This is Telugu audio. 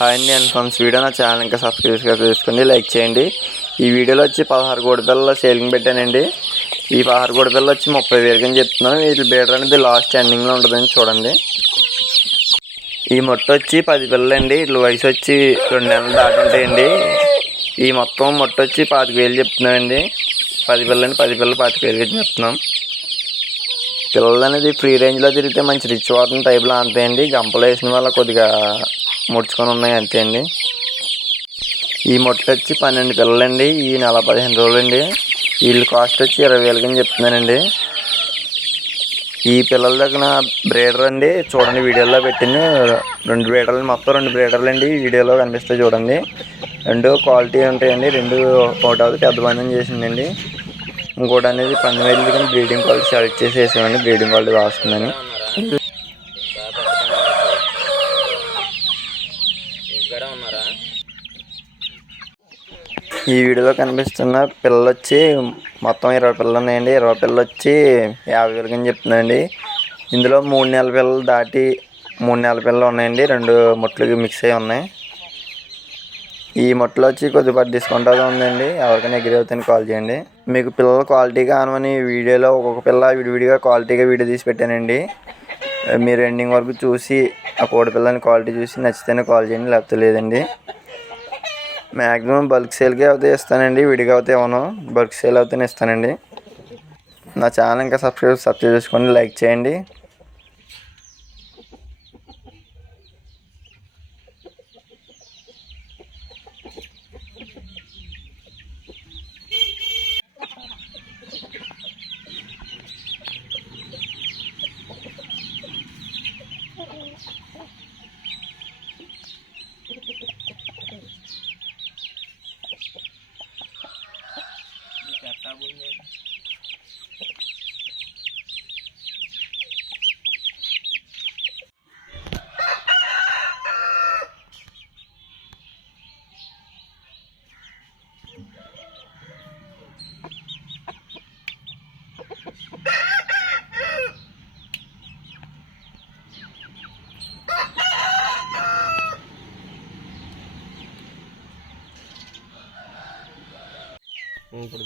హాయ్ అండి, అండ్ ఫ్రెండ్స్, వీడియో నా ఛానల్ ఇంకా సబ్స్క్రైబ్ చేసుకోండి, లైక్ చేయండి. ఈ వీడియోలో వచ్చి 16 కోడి పిల్లలు సేలింగ్ పెట్టానండి. ఈ 16 కోడి పిల్లలు వచ్చి 30,000 అని చెప్తున్నాను. వీటి బీడర్ అనేది లాస్ట్ ఎండింగ్లో ఉంటుందని చూడండి. ఈ మొట్ట వచ్చి 10 పిల్లలండి. వీటి వయసు వచ్చి 2 నెలలు దాటి ఉంటాయండి. ఈ మొత్తం మొట్ట వచ్చి 25,000 చెప్తున్నానండి. 10 పిల్లలండి, 10 పిల్లలు 25,000 చెప్తున్నాం. పిల్లలు అనేది ఫ్రీ రేంజ్లో తిరిగితే మంచి రిచ్ వాటర్ టైప్లో అంతాయండి. గంపలు వేసిన వల్ల కొద్దిగా ముడుచుకొని ఉన్నాయి అంతే అండి. ఈ మొట్ట వచ్చి 12 పిల్లలండి. ఈ నెల 15 రోజులండి. వీళ్ళ కాస్ట్ వచ్చి 20,000 అని చెప్తున్నానండి. ఈ పిల్లల దగ్గర బ్రీడర్ అండి, చూడండి వీడియోలో పెట్టింది. 2 బ్రీడర్లు, మొత్తం 2 బ్రీడర్లు అండి. వీడియోలో కనిపిస్తాయి చూడండి. 2 క్వాలిటీ ఉంటాయండి. 2 ఒకటి పెద్ద పందెం చేసిందండి. ఇంకోటి అనేది పందెం వెళ్ళి కానీ బ్రీడింగ్ క్వాలిటీ సెలెక్ట్ చేసి వేసామండి. బ్రీడింగ్ క్వాలిటీ రాస్తుందని ఈ వీడియోలో కనిపిస్తున్న పిల్లలు వచ్చి మొత్తం 20 పిల్లలు ఉన్నాయండి. 20 పిల్లలు వచ్చి 50,000 అని చెప్తున్నాయండి. ఇందులో 3 నెలల పిల్లలు దాటి 3 నెలల పిల్లలు ఉన్నాయండి. 2 ముట్లకి మిక్స్ అయ్యి ఉన్నాయి. ఈ ముట్టలో వచ్చి కొద్దిగా డిస్కౌంట్ అది ఉందండి. ఎవరికైనా ఎగ్రీ అవుతాయని కాల్ చేయండి. మీకు పిల్లలు క్వాలిటీగా అనమని వీడియోలో ఒక్కొక్క పిల్ల విడివిడిగా క్వాలిటీగా వీడియో తీసి పెట్టానండి. మీరు ఎండింగ్ వరకు చూసి ఆ కోడి పిల్లని క్వాలిటీ చూసి నచ్చితేనే కాల్ చేయండి, లేకపోతే లేదండి. మ్యాక్సిమం బల్క్ సేల్కే అయితే ఇస్తానండి, విడిగా అయితే ఇవ్వను. బల్క్ సేల్ అవుతేనే ఇస్తానండి. నా ఛానల్ ఇంకా సబ్స్క్రైబ్ చేసుకోండి, లైక్ చేయండి. ఇప్పుడు